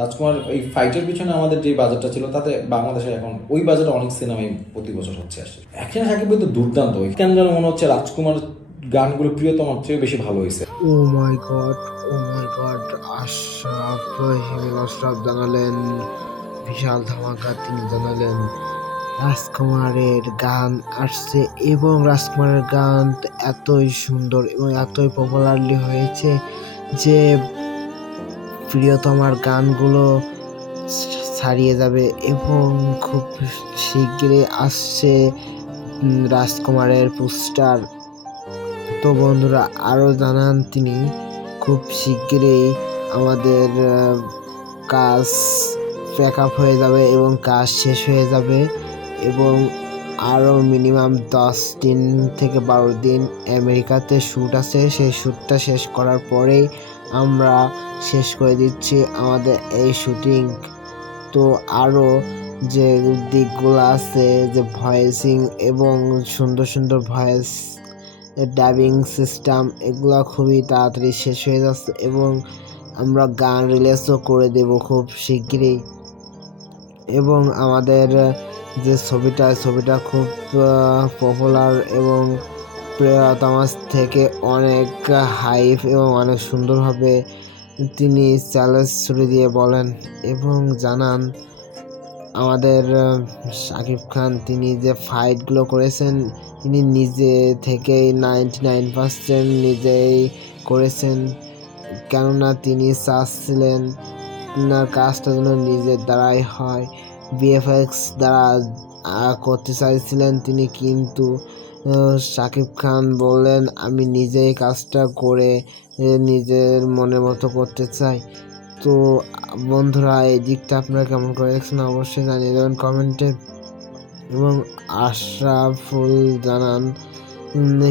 রাজকুমার এই ফাইটের পিছনে আমাদের যে বাজেটটা ছিল তাতে বাংলাদেশে এখন ওই বাজেটে অনেক সিনেমাই প্রতি বছর হচ্ছে আসে। অ্যাকশন সাকিব তো দুর্দান্ত, কেন যেন মনে হচ্ছে রাজকুমার গানগুলো প্রিয়তমার চেয়ে বেশি ভালো হয়েছে। ও মাই গড, ও মাই গড, আশরাফ হিমেল আশরাফ জানালেন বিশাল ধামাকা। তিনি জানালেন রাজকুমারের গান আসছে এবং রাজকুমারের গান এতই সুন্দর এবং এতই পপুলারলি হয়েছে যে প্রিয়তমার গানগুলো ছাড়িয়ে যাবে এবং খুব শিগগিরই আসছে রাজকুমারের পোস্টার। তো বন্ধুরা আরও জানান তিনি খুব শিগগিরই আমাদের কাজ প্যাক আপ হয়ে যাবে এবং কাজ শেষ হয়ে যাবে এবং আরও মিনিমাম 10 দিন থেকে 12 দিন আমেরিকাতে শ্যুট আছে। সেই শ্যুটটা শেষ করার পরেই আমরা শেষ করে দিচ্ছি আমাদের এই শুটিং। তো আরও যে দিকগুলো আছে, যে ভয়েসিং এবং সুন্দর সুন্দর ভয়েস ডাবিং সিস্টেম, এগুলো খুবই তাড়াতাড়ি শেষ হয়ে যাচ্ছে এবং আমরা গান রিলিজও করে দেব খুব শিগগিরই। এবং আমাদের যে ছবিটা খুব পপুলার এবং প্রিয়তমার থেকে অনেক হাইপ এবং অনেক সুন্দরভাবে তিনি চ্যালেঞ্জ ছুড়ে দিয়ে বলেন এবং জানান আমাদের শাকিব খান তিনি যে ফাইটগুলো করেছেন তিনি নিজে থেকেই 99% নিজেই করেছেন, কেননা তিনি চাচ্ছিলেন আপনার কাজটা যেন নিজের দ্বারাই হয়। ভিএফএক্স দ্বারা করতে চাইছিলেন তিনি, কিন্তু শাকিব খান বললেন আমি নিজেই কাজটা করে নিজের মনের মতো করতে চাই। তো বন্ধুরা এই দিকটা আপনারা কেমন করে দেখছেন অবশ্যই জানিয়ে দেবেন কমেন্টে। এবং আশরাফুল জানান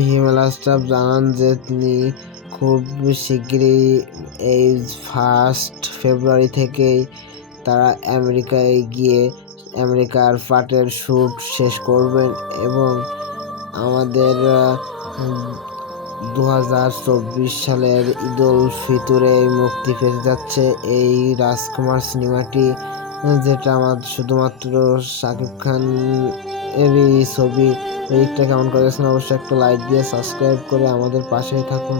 হিমেল আশরাফ জানান যে তিনি খুব শিগগিরই এই 1 ফেব্রুয়ারি থেকেই তারা আমেরিকায় গিয়ে আমেরিকার পার্টের শ্যুট শেষ করবেন এবং আমাদের 2024 সালের ঈদ উল ফিতরে মুক্তি পেতে যাচ্ছে এই রাজকুমার সিনেমাটি, যেটা আমার শুধুমাত্র শাকিব খান এরই ছবি। এই দিকটা কেমন করেছেন অবশ্যই একটা লাইক দিয়ে সাবস্ক্রাইব করে আমাদের পাশেই থাকুন।